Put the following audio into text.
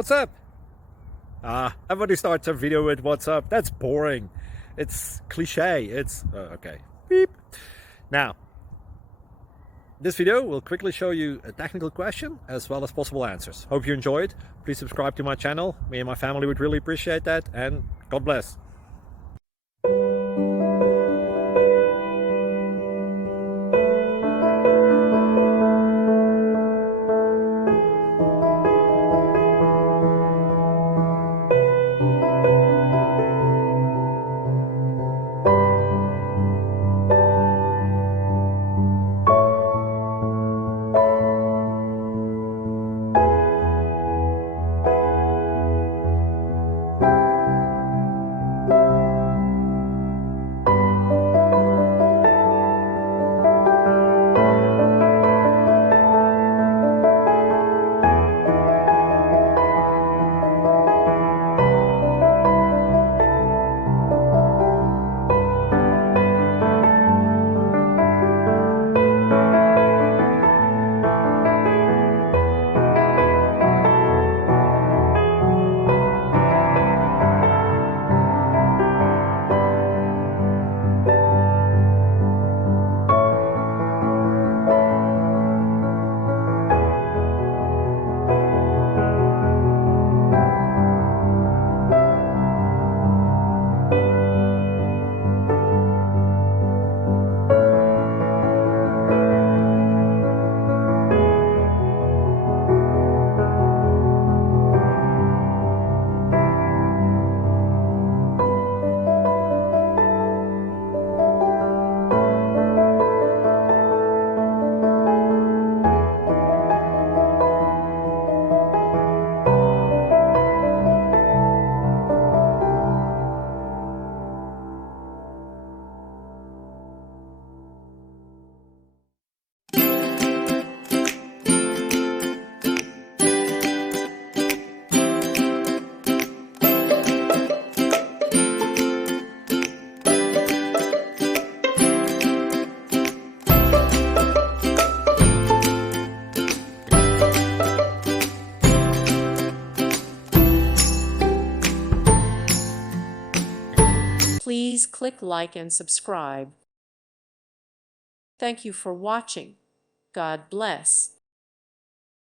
What's up? Everybody starts a video with what's up. That's boring. It's cliche. It's okay. Beep. Now, this video will quickly show you a technical question as well as possible answers. Hope you enjoyed. Please subscribe to my channel. Me and my family would really appreciate that, and God bless. Please click like and subscribe. Thank you for watching. God bless.